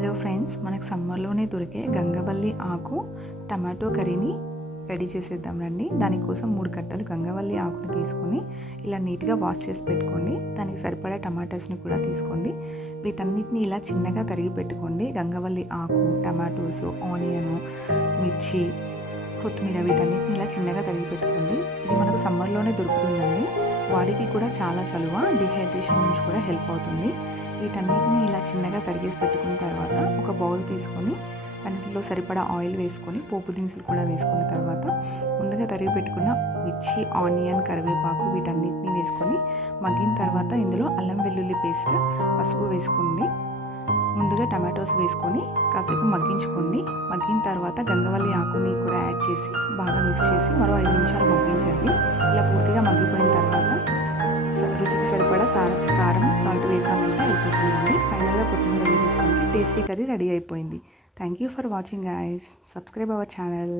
Hello friends, మనకు సమ్మర్లోనే దొరికే గంగవల్లి ఆకు టమాటో కర్రీని రెడీ చేసేద్దాం రండి. దానికోసం 3 కట్టలు గంగవల్లి ఆకుని తీసుకొని ఇలా నీట్గా వాష్ చేసి పెట్టుకోండి. దానికి సరిపడా టమాటోస్ని కూడా తీసుకోండి. వీటన్నిటిని ఇలా చిన్నగా తరిగి పెట్టుకోండి. గంగవల్లి ఆకు, టమాటోస్, ఆనియను, మిర్చి, కొత్తిమీర వీటన్నిటిని ఇలా చిన్నగా తరిగి పెట్టుకోండి. ఇది మనకు సమ్మర్లోనే దొరుకుతుందండి. బాడీకి కూడా చాలా చలువ, డిహైడ్రేషన్ నుంచి కూడా హెల్ప్ అవుతుంది. వీటన్నిటిని ఇలా చిన్నగా తరిగేసి పెట్టుకున్న తర్వాత ఒక బౌల్ తీసుకొని దానిలో సరిపడా ఆయిల్ వేసుకొని పోపు దినుసులు కూడా వేసుకున్న తర్వాత ముందుగా తరిగి పెట్టుకున్న మిర్చి, ఆనియన్, కరివేపాకు వీటన్నిటిని వేసుకొని మగ్గిన తర్వాత ఇందులో అల్లం వెల్లుల్లి పేస్ట్, పసుపు వేసుకోండి. ముందుగా టమాటోస్ వేసుకొని కాసేపు మగ్గించుకోండి. మగ్గిన తర్వాత గంగవల్లి ఆకుని కూడా యాడ్ చేసి బాగా మిక్స్ చేసి మరో 5 నిమిషాలు మగ్గించండి. ఇలా పూర్తిగా మగ్గిపోయిన తర్వాత రుచికి సరిపడా కారం, సాల్ట్ వేసామంటే అయిపోతుందండి. ఫైనల్గా కొత్తిమీర వేసేసుకుంటే టేస్టీ కర్రీ రెడీ అయిపోయింది. Thank you for watching guys. Subscribe our channel.